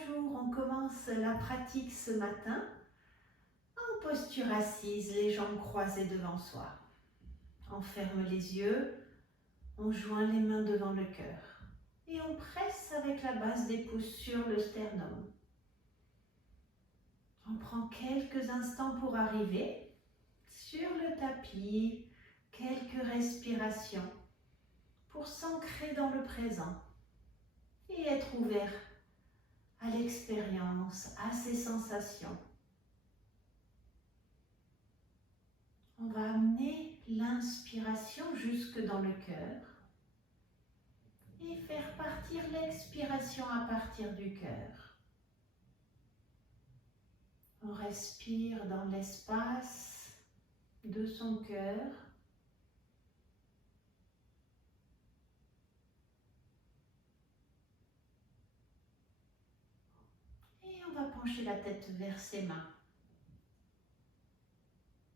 Bonjour, on commence la pratique ce matin en posture assise, les jambes croisées devant soi. On ferme les yeux, on joint les mains devant le cœur et on presse avec la base des pouces sur le sternum. On prend quelques instants pour arriver sur le tapis, quelques respirations pour s'ancrer dans le présent et être ouvert à l'expérience, à ces sensations. On va amener l'inspiration jusque dans le cœur et faire partir l'expiration à partir du cœur. On respire dans l'espace de son cœur. Et on va pencher la tête vers ses mains.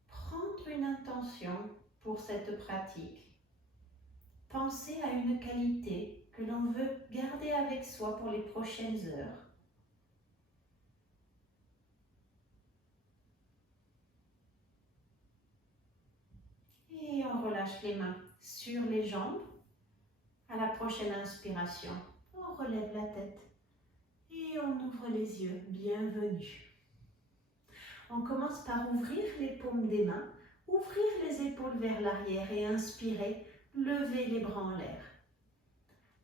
Prendre une intention pour cette pratique. Pensez à une qualité que l'on veut garder avec soi pour les prochaines heures. Et on relâche les mains sur les jambes. À la prochaine inspiration, on relève la tête et on ouvre les yeux. Bienvenue. On commence par ouvrir les paumes des mains, ouvrir les épaules vers l'arrière et inspirer, lever les bras en l'air.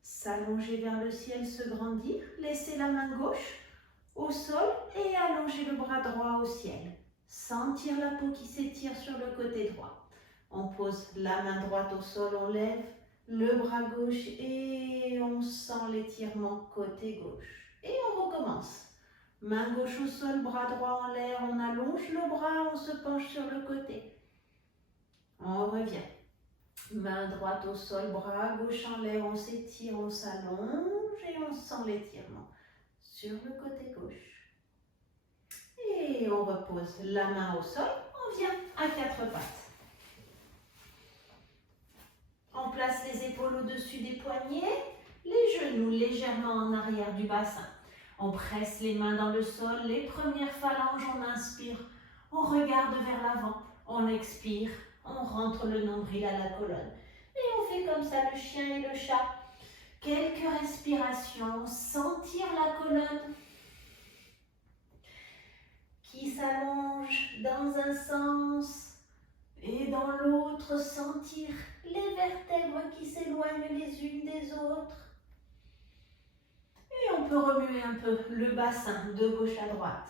S'allonger vers le ciel, se grandir, laisser la main gauche au sol et allonger le bras droit au ciel. Sentir la peau qui s'étire sur le côté droit. On pose la main droite au sol, on lève le bras gauche et on sent l'étirement côté gauche. Et on recommence. Main gauche au sol, bras droit en l'air, on allonge le bras, on se penche sur le côté. On revient. Main droite au sol, bras gauche en l'air, on s'étire, on s'allonge et on sent l'étirement sur le côté gauche. Et on repose la main au sol, on vient à quatre pattes. On place les épaules au-dessus des poignets, les genoux légèrement en arrière du bassin. On presse les mains dans le sol, les premières phalanges, on inspire, on regarde vers l'avant, on expire, on rentre le nombril à la colonne. Et on fait comme ça le chien et le chat. Quelques respirations, sentir la colonne qui s'allonge dans un sens et dans l'autre, sentir les vertèbres qui s'éloignent les unes des autres. Et on peut remuer un peu le bassin de gauche à droite.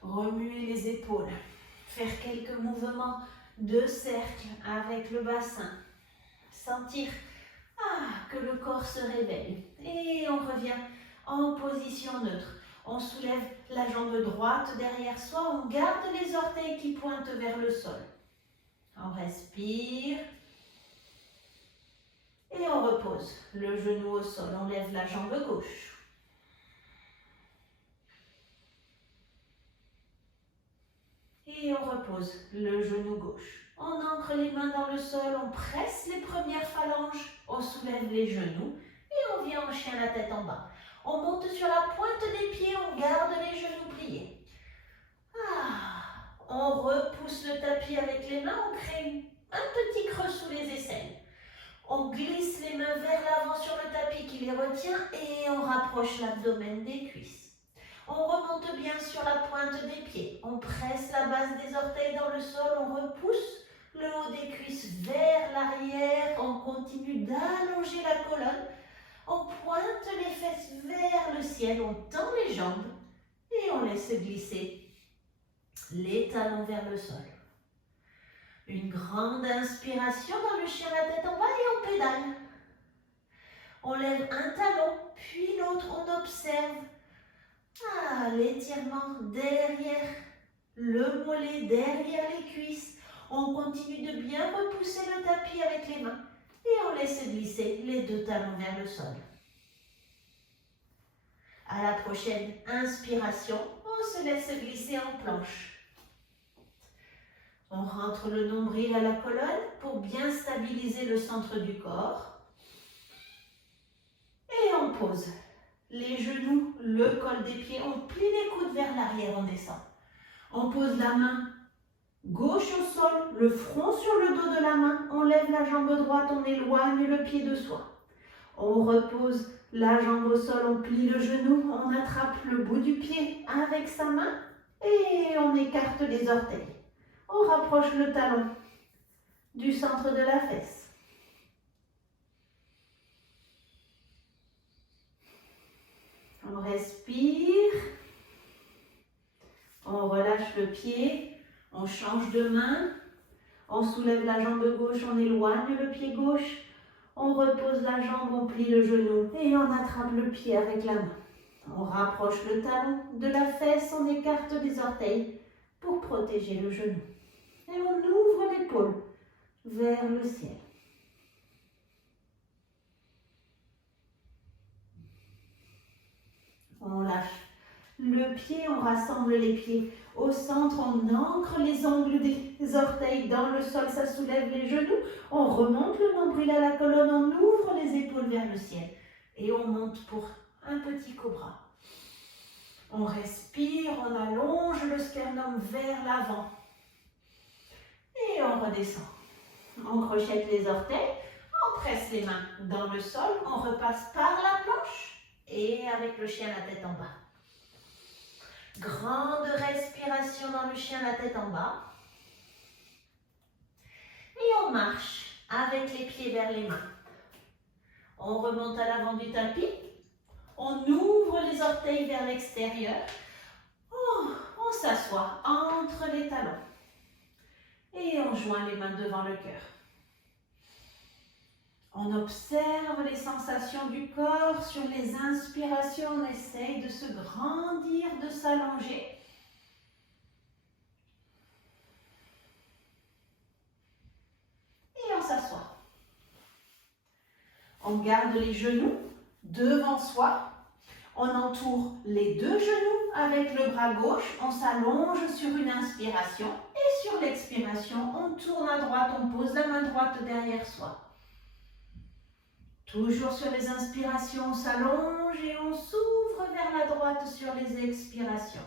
Remuer les épaules. Faire quelques mouvements de cercle avec le bassin. Sentir que le corps se réveille. Et on revient en position neutre. On soulève la jambe droite derrière soi. On garde les orteils qui pointent vers le sol. On respire. Et on repose le genou au sol. On lève la jambe gauche. Et on repose le genou gauche. On ancre les mains dans le sol, on presse les premières phalanges, on soulève les genoux et on vient en chien la tête en bas. On monte sur la pointe des pieds, on garde les genoux pliés. On repousse le tapis avec les mains, on crée un petit creux sous les aisselles. On glisse les mains vers l'avant sur le tapis qui les retient et on rapproche l'abdomen des cuisses. On remonte bien sur la pointe des pieds. On presse la base des orteils dans le sol. On repousse le haut des cuisses vers l'arrière. On continue d'allonger la colonne. On pointe les fesses vers le ciel. On tend les jambes et on laisse glisser les talons vers le sol. Une grande inspiration dans le chien la tête en bas et on pédale. On lève un talon, puis l'autre. On observe l'étirement derrière le mollet, derrière les cuisses. On continue de bien repousser le tapis avec les mains et on laisse glisser les deux talons vers le sol. À la prochaine inspiration, on se laisse glisser en planche. On rentre le nombril à la colonne pour bien stabiliser le centre du corps. Et on pose les genoux, le col des pieds. On plie les coudes vers l'arrière, on descend. On pose la main gauche au sol, le front sur le dos de la main. On lève la jambe droite, on éloigne le pied de soi. On repose la jambe au sol, on plie le genou, on attrape le bout du pied avec sa main et on écarte les orteils. On rapproche le talon du centre de la fesse. On respire, on relâche le pied, on change de main, on soulève la jambe gauche, on éloigne le pied gauche, on repose la jambe, on plie le genou et on attrape le pied avec la main. On rapproche le talon de la fesse, on écarte les orteils pour protéger le genou. Et on ouvre l'épaule vers le ciel. On lâche le pied, on rassemble les pieds au centre, on ancre les ongles des orteils dans le sol, ça soulève les genoux, on remonte le nombril à la colonne, on ouvre les épaules vers le ciel et on monte pour un petit cobra. On respire, on allonge le sternum vers l'avant et on redescend. On crochette les orteils, on presse les mains dans le sol, on repasse par la planche et avec le chien la tête en bas. Grande respiration dans le chien, la tête en bas. Et on marche avec les pieds vers les mains. On remonte à l'avant du tapis. On ouvre les orteils vers l'extérieur. On s'assoit entre les talons. Et on joint les mains devant le cœur. On observe les sensations du corps. Sur les inspirations, on essaye de se grandir, de s'allonger. Et on s'assoit. On garde les genoux devant soi. On entoure les deux genoux avec le bras gauche. On s'allonge sur une inspiration. Et sur l'expiration, on tourne à droite. On pose la main droite derrière soi. Toujours sur les inspirations, on s'allonge et on s'ouvre vers la droite sur les expirations.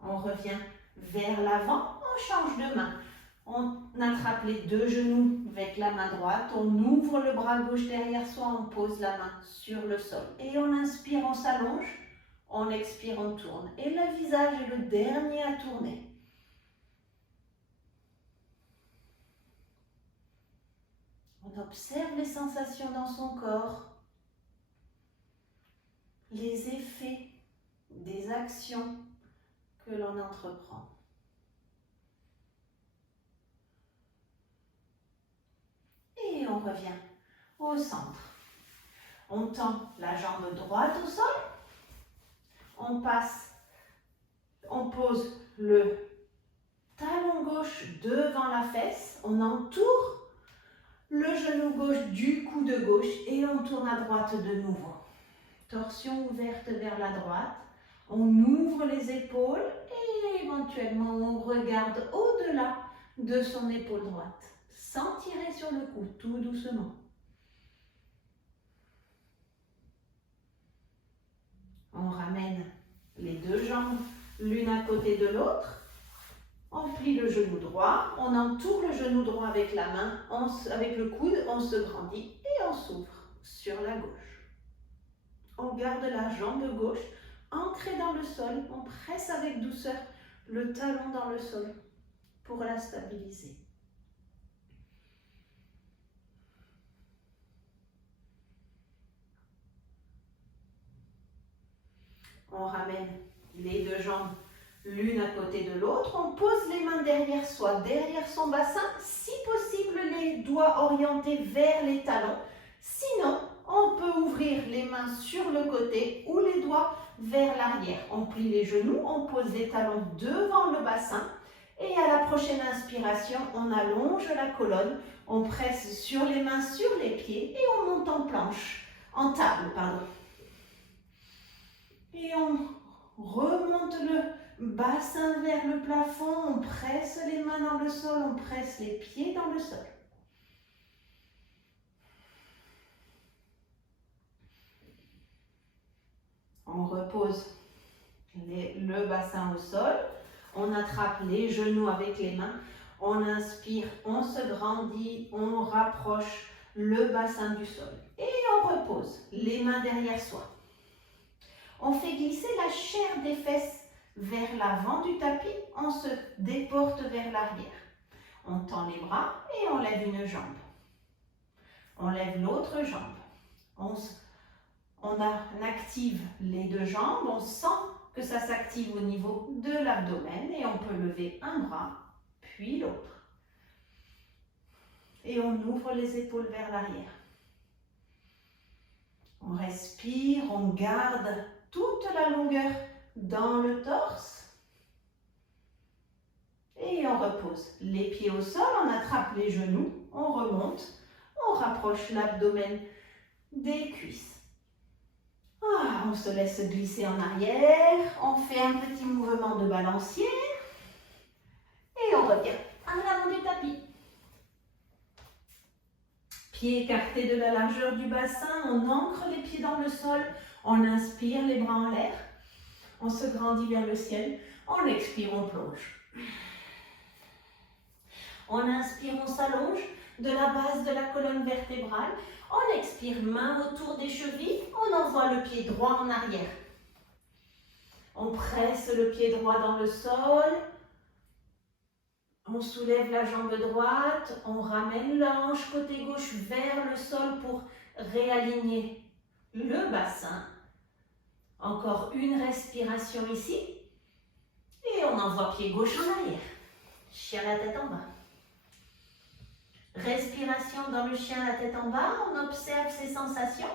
On revient vers l'avant, on change de main. On attrape les deux genoux avec la main droite, on ouvre le bras gauche derrière soi, on pose la main sur le sol. Et on inspire, on s'allonge. On expire, on tourne. Et le visage est le dernier à tourner. On observe les sensations dans son corps, les effets des actions que l'on entreprend. Et on revient au centre. On tend la jambe droite au sol. On pose le talon gauche devant la fesse, on entoure le genou gauche du coude gauche et on tourne à droite de nouveau. Torsion ouverte vers la droite, on ouvre les épaules et éventuellement on regarde au-delà de son épaule droite, sans tirer sur le cou, tout doucement. On ramène les deux jambes l'une à côté de l'autre. On plie le genou droit. On entoure le genou droit avec la main. Avec le coude, on se grandit et on s'ouvre sur la gauche. On garde la jambe gauche ancrée dans le sol. On presse avec douceur le talon dans le sol pour la stabiliser. On ramène les deux jambes l'une à côté de l'autre. On pose les mains derrière soi, derrière son bassin. Si possible, les doigts orientés vers les talons. Sinon, on peut ouvrir les mains sur le côté ou les doigts vers l'arrière. On plie les genoux, on pose les talons devant le bassin. Et à la prochaine inspiration, on allonge la colonne. On presse sur les mains, sur les pieds et on monte en planche, en table, pardon. Et on remonte le Bassin vers le plafond, on presse les mains dans le sol, on presse les pieds dans le sol. On repose le bassin au sol, on attrape les genoux avec les mains, on inspire, on se grandit, on rapproche le bassin du sol et on repose les mains derrière soi. On fait glisser la chair des fesses vers l'avant du tapis, on se déporte vers l'arrière. On tend les bras et on lève une jambe. On lève l'autre jambe. On active les deux jambes, on sent que ça s'active au niveau de l'abdomen et on peut lever un bras, puis l'autre. Et on ouvre les épaules vers l'arrière. On respire, on garde toute la longueur dans le torse. Et on repose les pieds au sol, on attrape les genoux, on remonte, on rapproche l'abdomen des cuisses. On se laisse glisser en arrière, on fait un petit mouvement de balancier et on revient à l'avant du tapis. Pieds écartés de la largeur du bassin, on ancre les pieds dans le sol, on inspire les bras en l'air, on se grandit vers le ciel, on expire, on plonge. On inspire, on s'allonge de la base de la colonne vertébrale. On expire, main autour des chevilles, on envoie le pied droit en arrière. On presse le pied droit dans le sol. On soulève la jambe droite, on ramène la hanche côté gauche vers le sol pour réaligner le bassin. Encore une respiration ici. Et on envoie pied gauche en arrière. Chien la tête en bas. Respiration dans le chien, la tête en bas, on observe ses sensations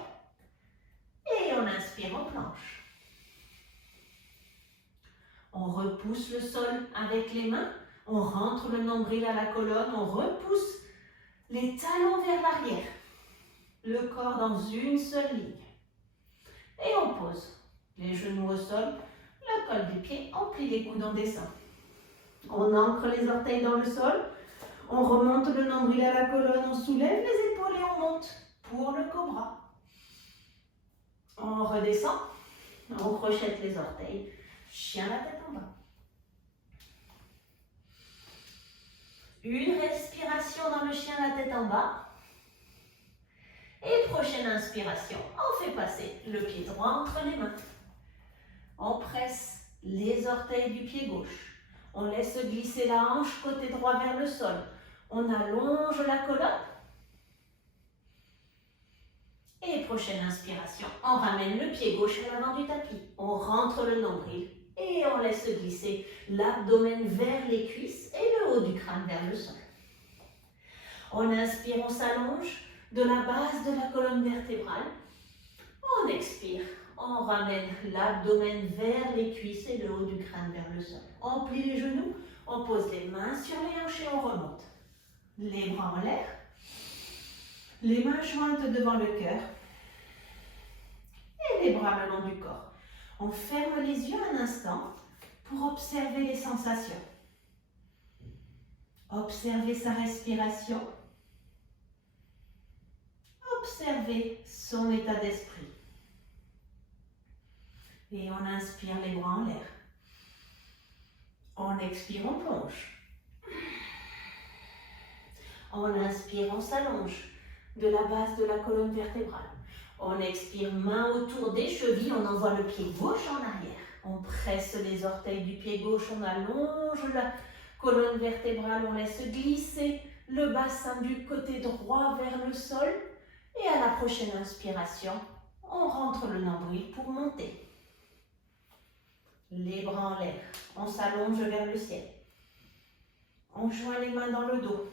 et on inspire, on planche. On repousse le sol avec les mains, on rentre le nombril à la colonne, on repousse les talons vers l'arrière, le corps dans une seule ligne. Et on pose les genoux au sol, le col du pied, on plie les coudes, on descend. On ancre les orteils dans le sol. On remonte le nombril à la colonne, on soulève les épaules et on monte pour le cobra. On redescend, on crochette les orteils, chien la tête en bas. Une respiration dans le chien la tête en bas. Et prochaine inspiration, on fait passer le pied droit entre les mains. On presse les orteils du pied gauche. On laisse glisser la hanche côté droit vers le sol. On allonge la colonne. Et prochaine inspiration, on ramène le pied gauche à l'avant du tapis. On rentre le nombril et on laisse glisser l'abdomen vers les cuisses et le haut du crâne vers le sol. On inspire, on s'allonge de la base de la colonne vertébrale. On expire, on ramène l'abdomen vers les cuisses et le haut du crâne vers le sol. On plie les genoux, on pose les mains sur les hanches et on remonte. Les bras en l'air, les mains jointes devant le cœur et les bras le long du corps. On ferme les yeux un instant pour observer les sensations. Observer sa respiration. Observer son état d'esprit. Et on inspire les bras en l'air. On expire, on plonge. On inspire, on s'allonge de la base de la colonne vertébrale. On expire, main autour des chevilles, on envoie le pied gauche en arrière. On presse les orteils du pied gauche, on allonge la colonne vertébrale, on laisse glisser le bassin du côté droit vers le sol. Et à la prochaine inspiration, on rentre le nombril pour monter. Les bras en l'air, on s'allonge vers le ciel. On joint les mains dans le dos.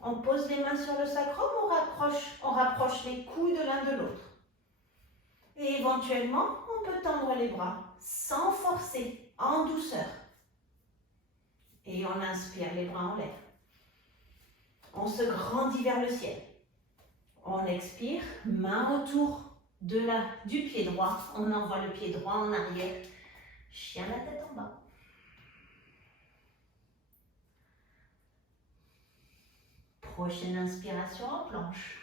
On pose les mains sur le sacrum, on rapproche les coudes l'un de l'autre. Et éventuellement, on peut tendre les bras sans forcer, en douceur. Et on inspire les bras en l'air. On se grandit vers le ciel. On expire, main autour du pied droit. On envoie le pied droit en arrière. Chien la tête en bas. Prochaine inspiration en planche.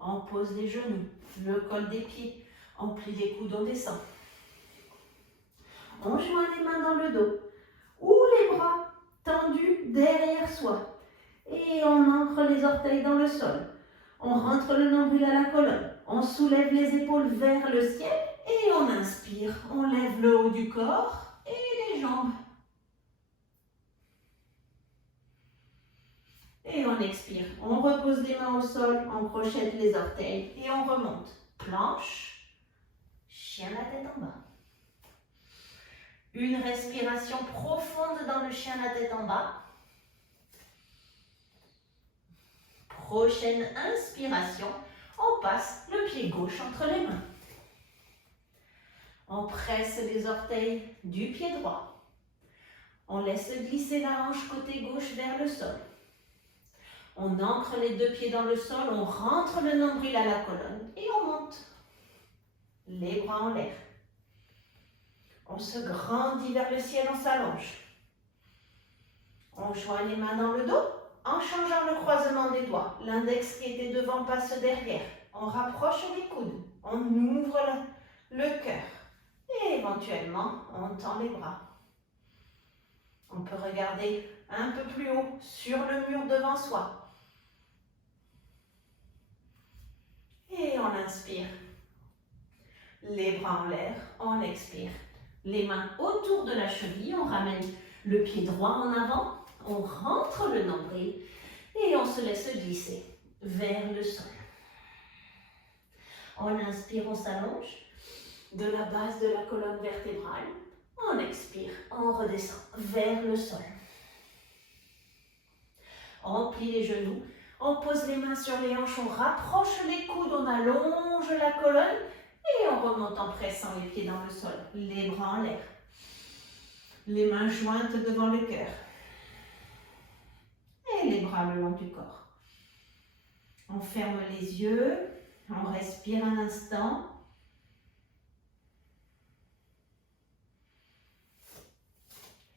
On pose les genoux, le col des pieds, on plie les coudes, on descend. On joint les mains dans le dos ou les bras tendus derrière soi. Et on ancre les orteils dans le sol. On rentre le nombril à la colonne. On soulève les épaules vers le ciel et on inspire. On lève le haut du corps et les jambes. Et on expire. On repose les mains au sol, on crochette les orteils et on remonte. Planche, chien la tête en bas. Une respiration profonde dans le chien la tête en bas. Prochaine inspiration, on passe le pied gauche entre les mains. On presse les orteils du pied droit. On laisse glisser la hanche côté gauche vers le sol. On ancre les deux pieds dans le sol, on rentre le nombril à la colonne et on monte. Les bras en l'air. On se grandit vers le ciel, on s'allonge. On joint les mains dans le dos en changeant le croisement des doigts. L'index qui était devant passe derrière. On rapproche les coudes. On ouvre le cœur. Et éventuellement, on tend les bras. On peut regarder un peu plus haut sur le mur devant soi. Et on inspire. Les bras en l'air, on expire. Les mains autour de la cheville, on ramène le pied droit en avant, on rentre le nombril et on se laisse glisser vers le sol. On inspire, on s'allonge de la base de la colonne vertébrale. On expire, on redescend vers le sol. On plie les genoux, on pose les mains sur les hanches, on rapproche les coudes, on allonge la colonne et on remonte en pressant les pieds dans le sol, les bras en l'air. Les mains jointes devant le cœur. Et les bras le long du corps. On ferme les yeux, on respire un instant.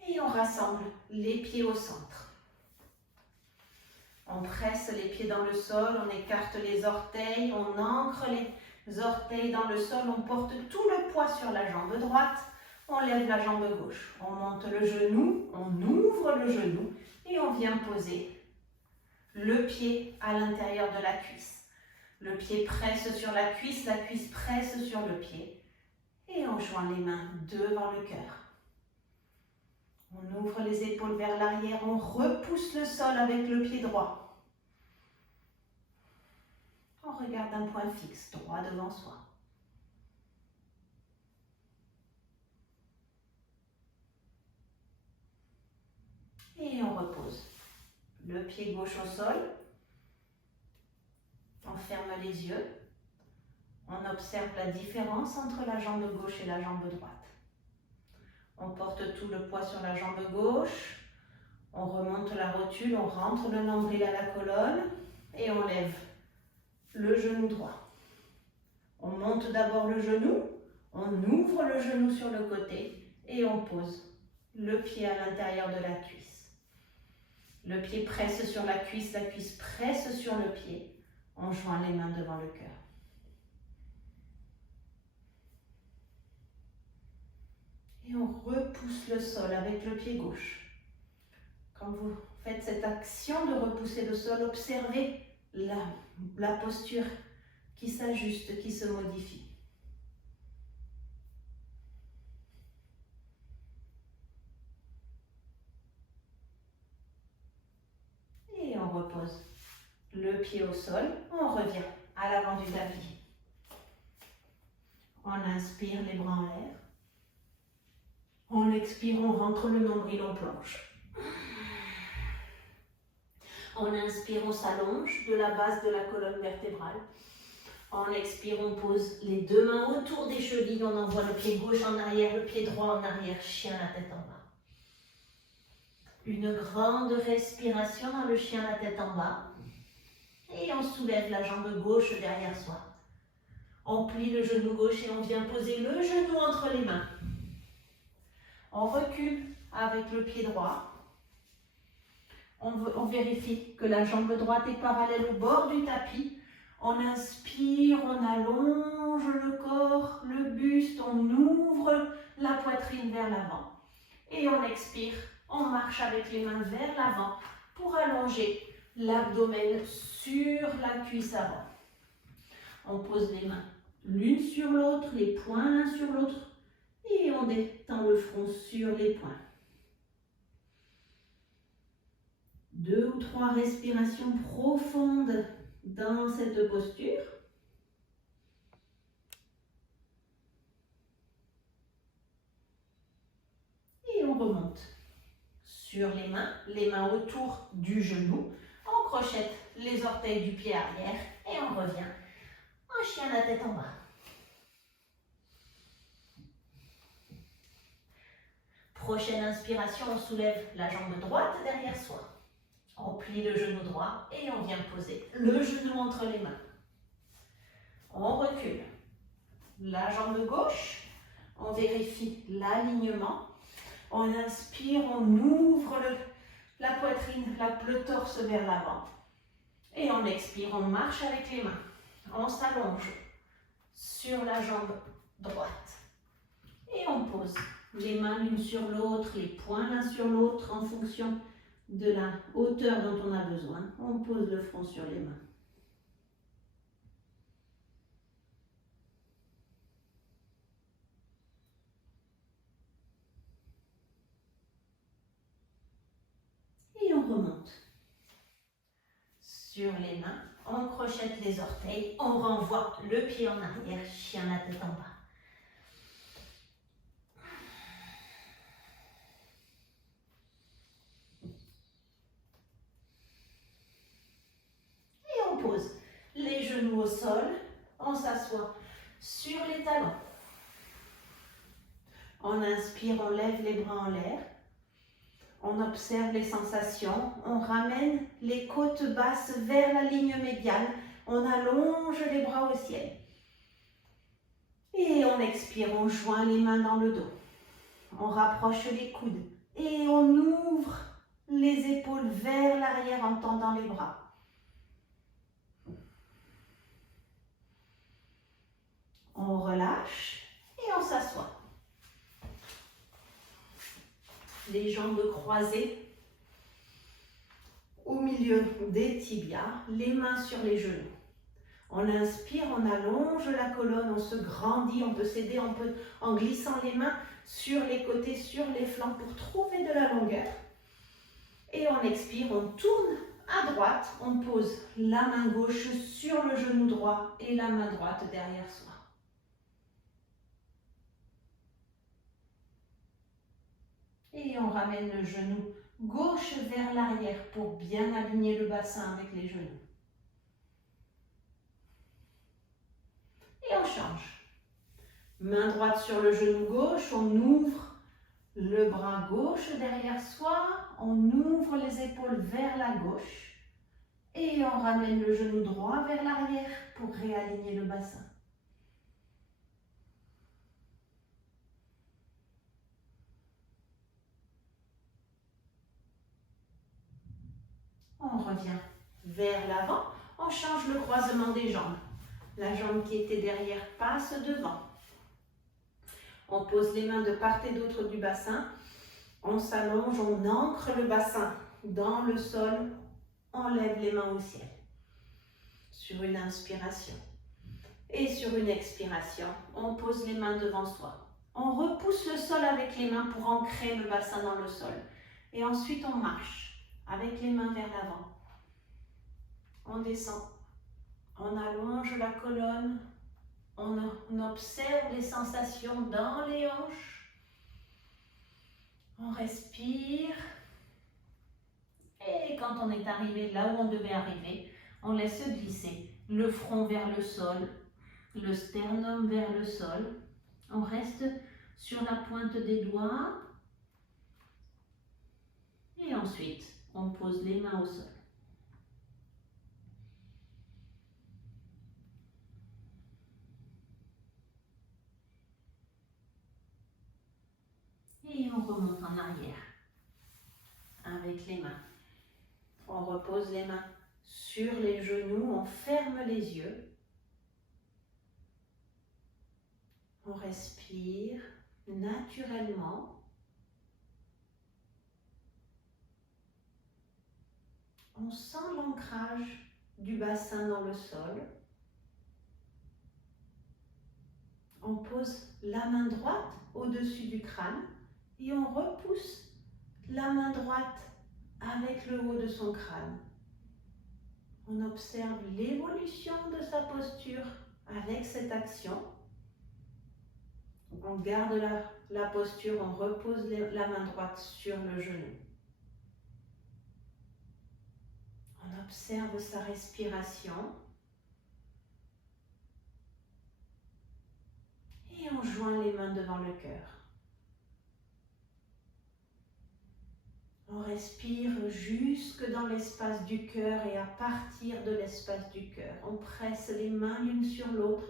Et on rassemble les pieds au centre. On presse les pieds dans le sol, on écarte les orteils, on ancre les orteils dans le sol, on porte tout le poids sur la jambe droite, on lève la jambe gauche, on monte le genou, on ouvre le genou et on vient poser le pied à l'intérieur de la cuisse. Le pied presse sur la cuisse presse sur le pied et on joint les mains devant le cœur. On ouvre les épaules vers l'arrière, on repousse le sol avec le pied droit. On regarde un point fixe, droit devant soi. Et on repose le pied gauche au sol. On ferme les yeux. On observe la différence entre la jambe gauche et la jambe droite. On porte tout le poids sur la jambe gauche. On remonte la rotule, on rentre le nombril à la colonne et on lève le genou droit. On monte d'abord le genou, on ouvre le genou sur le côté et on pose le pied à l'intérieur de la cuisse. Le pied presse sur la cuisse presse sur le pied. On joint les mains devant le cœur. Et on repousse le sol avec le pied gauche. Quand vous faites cette action de repousser le sol, observez la posture qui s'ajuste, qui se modifie. Et on repose le pied au sol, on revient à l'avant du tapis. On inspire les bras en l'air. On expire, on rentre le nombril en planche. On inspire, on s'allonge de la base de la colonne vertébrale. On expire, on pose les deux mains autour des chevilles. On envoie le pied gauche en arrière, le pied droit en arrière, chien la tête en bas. Une grande respiration dans le chien la tête en bas. Et on soulève la jambe gauche derrière soi. On plie le genou gauche et on vient poser le genou entre les mains. On recule avec le pied droit. On vérifie que la jambe droite est parallèle au bord du tapis. On inspire, on allonge le corps, le buste, on ouvre la poitrine vers l'avant. Et on expire, on marche avec les mains vers l'avant pour allonger l'abdomen sur la cuisse avant. On pose les mains l'une sur l'autre, les poings l'un sur l'autre et on détend le front sur les poings. 2 ou 3 respirations profondes dans cette posture. Et on remonte sur les mains autour du genou. On crochette les orteils du pied arrière et on revient en chien la tête en bas. Prochaine inspiration, on soulève la jambe droite derrière soi. On plie le genou droit et on vient poser le genou entre les mains. On recule. La jambe gauche, on vérifie l'alignement. On inspire, on ouvre la poitrine, le torse vers l'avant. Et on expire, on marche avec les mains. On s'allonge sur la jambe droite. Et on pose les mains l'une sur l'autre, les poings l'un sur l'autre en fonction de la hauteur dont on a besoin. On pose le front sur les mains. Et on remonte sur les mains. On crochette les orteils. On renvoie le pied en arrière, chien la tête en bas. On pose les genoux au sol, on s'assoit sur les talons. On inspire, on lève les bras en l'air. On observe les sensations. On ramène les côtes basses vers la ligne médiane. On allonge les bras au ciel. Et on expire, on joint les mains dans le dos. On rapproche les coudes. Et on ouvre les épaules vers l'arrière en tendant les bras. On relâche et on s'assoit. Les jambes croisées au milieu des tibias, les mains sur les genoux. On inspire, on allonge la colonne, on se grandit, on peut s'aider en glissant les mains sur les côtés, sur les flancs pour trouver de la longueur. Et on expire, on tourne à droite, on pose la main gauche sur le genou droit et la main droite derrière soi. Et on ramène le genou gauche vers l'arrière pour bien aligner le bassin avec les genoux. Et on change. Main droite sur le genou gauche, on ouvre le bras gauche derrière soi, on ouvre les épaules vers la gauche et on ramène le genou droit vers l'arrière pour réaligner le bassin. On revient vers l'avant, on change le croisement des jambes. La jambe qui était derrière passe devant. On pose les mains de part et d'autre du bassin. On s'allonge, on ancre le bassin dans le sol. On lève les mains au ciel. Sur une inspiration. Et sur une expiration, on pose les mains devant soi. On repousse le sol avec les mains pour ancrer le bassin dans le sol. Et ensuite, on marche avec les mains vers l'avant. On descend. On allonge la colonne. On observe les sensations dans les hanches. On respire. Et quand on est arrivé là où on devait arriver, on laisse glisser le front vers le sol, le sternum vers le sol. On reste sur la pointe des doigts. Et ensuite, on pose les mains au sol. Et on remonte en arrière avec les mains. On repose les mains sur les genoux, on ferme les yeux. On respire naturellement. On sent l'ancrage du bassin dans le sol. On pose la main droite au-dessus du crâne et on repousse la main droite avec le haut de son crâne. On observe l'évolution de sa posture avec cette action. On garde la posture, on repose la main droite sur le genou. On observe sa respiration. Et on joint les mains devant le cœur. On respire jusque dans l'espace du cœur et à partir de l'espace du cœur, on presse les mains l'une sur l'autre.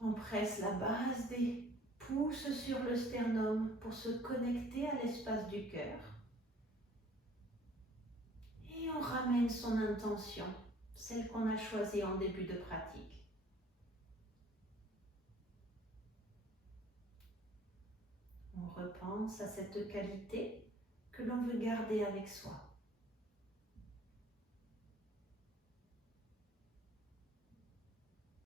On presse la base des pouces sur le sternum pour se connecter à l'espace du cœur. Et on ramène son intention, celle qu'on a choisie en début de pratique. On repense à cette qualité que l'on veut garder avec soi.